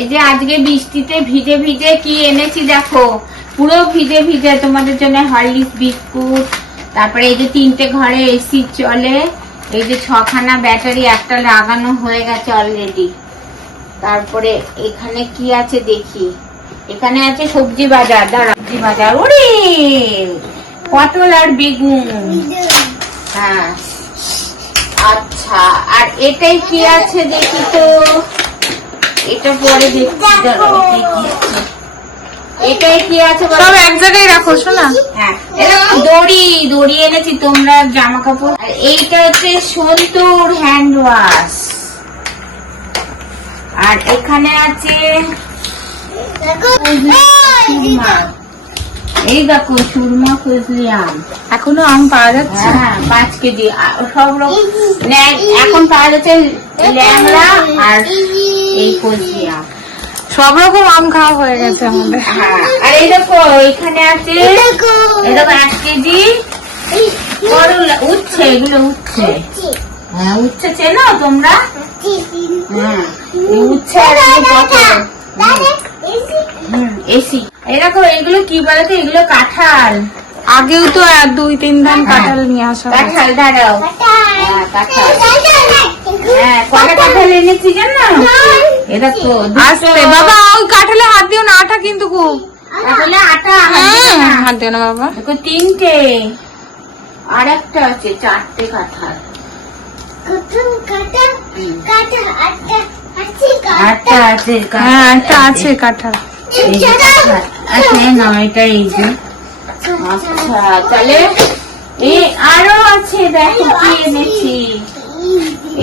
এই যে আজকে বৃষ্টিতে ভিজে ভিজে কি এনেছি দেখো, পুরো ভিজে ভিজে তোমাদের জন্য হরলিক্স বিস্কুট, তারপরে এই যে 3টে ঘরে এসি চলে, এই যে 6খানা ব্যাটারি একটা লাগানো হয়ে গেছে অলরেডি। তারপরে এখানে কি আছে দেখি, এখানে আছে সবজি বাজার, সবজি বাজার, ওরে পটল আর বেগুন। হ্যাঁ আচ্ছা, আর এটাই কি আছে দেখি তো, এটা পরে দেখছি, এটাই কি আছে সব এক জায়গায় রাখো শোনা। হ্যাঁ এরকম দড়ি এনেছি তোমরা জামা কাপড়। আর এইটা হচ্ছে সন্তুর হ্যান্ড ওয়াশ। আর এখানে আছে এই দেখো সুরমা ফজলি আম, এখনো আম পাওয়া যাচ্ছে? হ্যাঁ 5 কেজি সব রকম এখন পাওয়া যাচ্ছে, ল্যাংড়া আর এই ফজলি আম, সব রকম আম খাওয়া হয়ে গেছে আমাদের। হ্যাঁ আর এই দেখো এখানে আছে এরকম 1 কেজি করলা, উচ্ছে, এগুলো উচ্ছে। হ্যাঁ উচ্ছে চেনো তোমরা? হ্যাঁ উচ্ছে এসি। এরকম এগুলো কি বলতো, এগুলো কাঁঠাল। আগেও তো 2-3 ধান কাঁঠাল নিয়ে আসা। কাঁঠাল দাঁড়াও, হ্যাঁ কাঁঠাল, হ্যাঁ কটা কাঁঠাল এনেছি জানো? এটা তো আস্তে বাবা, ওই কাঁঠালে হাত দিও না, আটা কিন্তু খুব। তাহলে আটা হাত দিও না বাবা। দেখো 3টে, আর একটা আছে 4টে কাঁঠাল। আটটা আছে, হ্যাঁ একটা আছে কাঁঠাল। আচ্ছা না এটা এই যে, আচ্ছা তাহলে এই আরো আছে, দেখো কি এনেছি।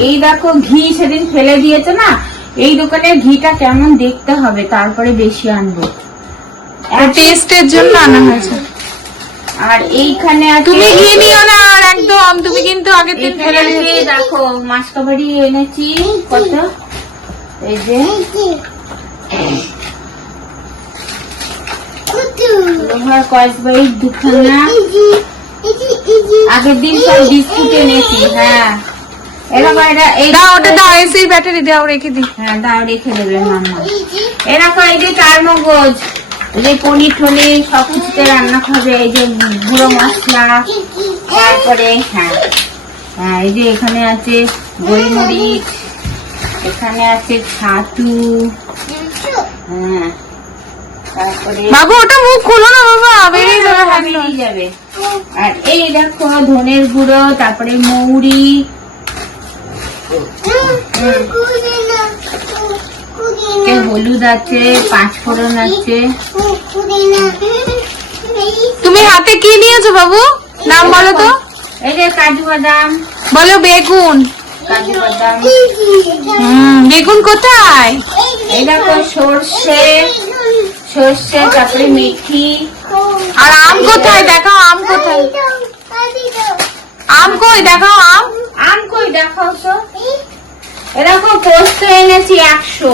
এই দেখো ঘি সেদিন ফেলে দিয়েছে না, এই দোকানের ঘিটা কেমন দেখতে হবে, তারপরে বেশি আনবো, টেস্টের জন্য আনা হয়েছে। আর এইখানে তুমি ঘি নিও না আর একদম, তুমি কিন্তু আগের দিন ফেলে দিয়েছো। দেখো মাসকাবাড়ি এনেছি কত, এই যে লোহার কয়েকবাড়ি 2খানা, আগের দিন সব বিস্কুট এনেছি। হ্যাঁ এরকম ওটা দাও, এসির ব্যাটারি দাও, রেখে দিই। হ্যাঁ দাও, রেখে দেবে মামা। এরকম এই যে 4 মগজ, এই যে পনির টনির সবকিছুতে রান্না খাবে, এই যে গুঁড়ো মশলা, তারপরে হ্যাঁ হ্যাঁ এই যে এখানে আছে গোলমরিচ, এখানে আছে ছাতু, হ্যাঁ তারপরে বাবু ওটা মুখ খোলো না বাবা, বেরিয়ে যাবে, বেরিয়ে যাবে। আর এই দেখো ধনের গুঁড়ো, তারপরে মৌরি, হলুদ আছে, 5 ফোড়ন আছে। তুমি হাতে কি নিয়েছো বাবু, নাম বলো তো? এই যে কাজু বাদাম, বলো বেগুন। কাজু বাদাম, বেগুন কোথায়? এই দেখো সর্ষে, তারপরে মেথি। আর আম কোথায় দেখাও, আম কোথায়? আম কই দেখাও, আম কই দেখাও তো। এরকম পোস্ত এনেছি 100,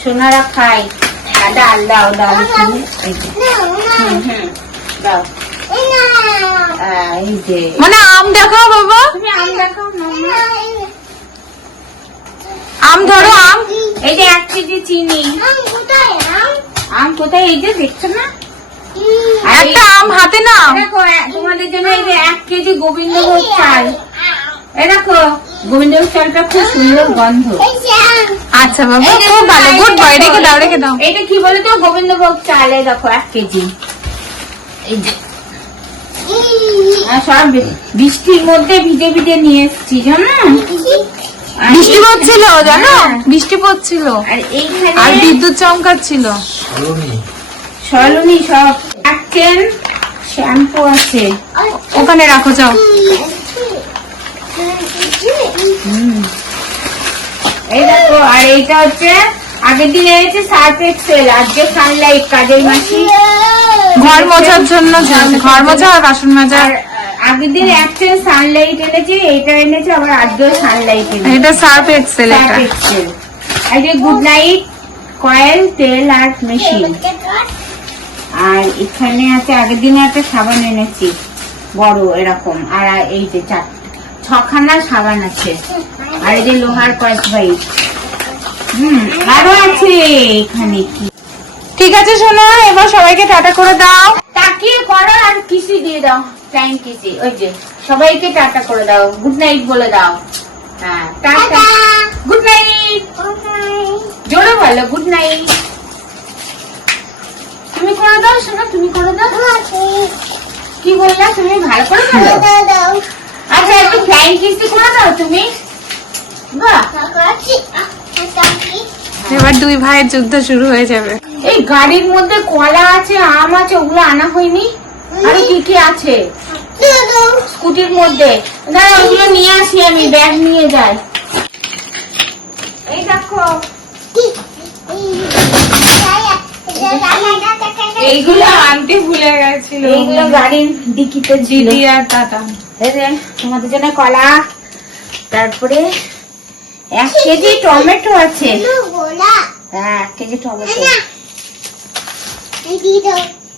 সোনারা খাই। ডাল দাও দাও, দাও এই যে, মানে আম দেখাও বাবা, তুমি আম দেখাও না, আম ধরো, আম। এই যে 1 কেজি চিনি। আম কোথায়, এই যে দেখছো না, একটা আম হাতে না। দেখো তোমাদের জন্য এই যে 1 কেজি গোবিন্দভোগ চাল। এই দেখো গোবিন্দভোগ চালটা খুব সুন্দর গন্ধ। আচ্ছা বাবা, খুব ভালো, গুড বয়, রেখে দাও, রেখে দাও। এটা কি বলে তো, গোবিন্দভোগ চাল। এই দেখো 1 কেজি। এই যে সব বৃষ্টির মধ্যে ভিজে ভিজে নিয়ে এসছি জানো, বৃষ্টি পড়ছিল জানো, বৃষ্টি পড়ছিল, আর এইখানে আর বিদ্যুৎ চমকাচ্ছিল। সলনি সব রাখছেন, শ্যাম্পু আছে, ওখানে রাখো, যাও। এই দেখো, আর এইটা হচ্ছে আগের দিন এনেছে সার্ফ এক্সেল, আজকে সানলাইট, কাজের মাসি ঘর মোছার জন্য, ঘর মোছা আর বাসন মাজা। আগের দিন একটা সানলাইট এনেছি, এটা এনেছে আবার আজকেও সানলাইট এনেছে, এটা সার্ফ এক্সেল। Surf Excel. আর যে গুড নাইট কয়েল, তেল আর মেশিন। আর এখানে আছে আগের দিনে একটা সাবান এনেছি বড় এরকম, আর এই যে 6খানা সাবান আছে। আর এই যে লোহার কয়েক বাইট, আরো আছে এখানে কি ঠিক আছে শোনো, এবার সবাইকে টাটা করে দাও। তাকিয়ে করো আর কিসি দিয়ে দাও, ফ্লাইং কিসি। ওই যে সবাইকে টাটা করে দাও, গুড নাইট বলে দাও। হ্যাঁ টাটা, গুড নাইট। জোরে বলো গুড নাইট। তুমি করে দাও শোনো, তুমি করে দাও। কি বললা তুমি? ভালো করে দাও। আচ্ছা একটু ফ্লাইং কিসি করে দাও তুমি। বাহ, এবার দুই ভাইয়ের যুদ্ধ শুরু হয়ে যাবে। এই গাড়ির মধ্যে কলা আছে, আম আছে, ওগুলো আনা হয়নি। আরে কি কি আছে স্কুটির মধ্যে? দাঁড়া ওগুলো নিয়ে আসি, আমি ব্যাগ নিয়ে যাই। এই দেখো এইগুলো আনতে ভুলে গেছিল, এইগুলো গাড়ির ডিকিতে ছিল। দিদি আর টাটা। এই যে তোমাদের জন্য কলা, তারপরে 1 কেজি টমেটো আছে। হ্যাঁ 1 কেজি টমেটো।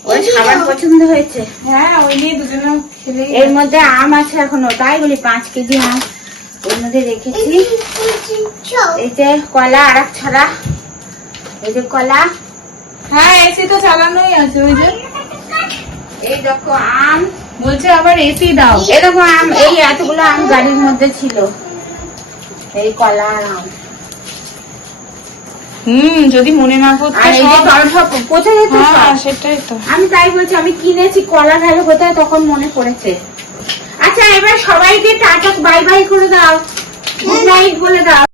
ওর খাবার পছন্দ হয়েছে। হ্যাঁ ওই নিয়ে দুজনে খেলে। এর মধ্যে আম আছে এখনো, তাই বলি 5 কেজি আম ওর মধ্যে রেখেছি। এই যে কলা আর এক ছড়া, এই যে কলা। হ্যাঁ এসি তো চালানোই আছে। ওই যে এই দেখো আম, বলছে আবার এসি দাও। এই দেখো আম, এই এতগুলো আম গাড়ির মধ্যে ছিল। এই কলা আর আম, যদি মনে না করতো আর এই যে সব। টমেটো কোথায় যেত হ্যাঁ সেটাই তো। আমি তাই বলছি, আমি কিনেছি কলা গেল কোথায়, তখন মনে পড়েছে। আচ্ছা এবার সবাইকে টাটা বাই বাই করে দাও, গুড নাইট বলে দাও।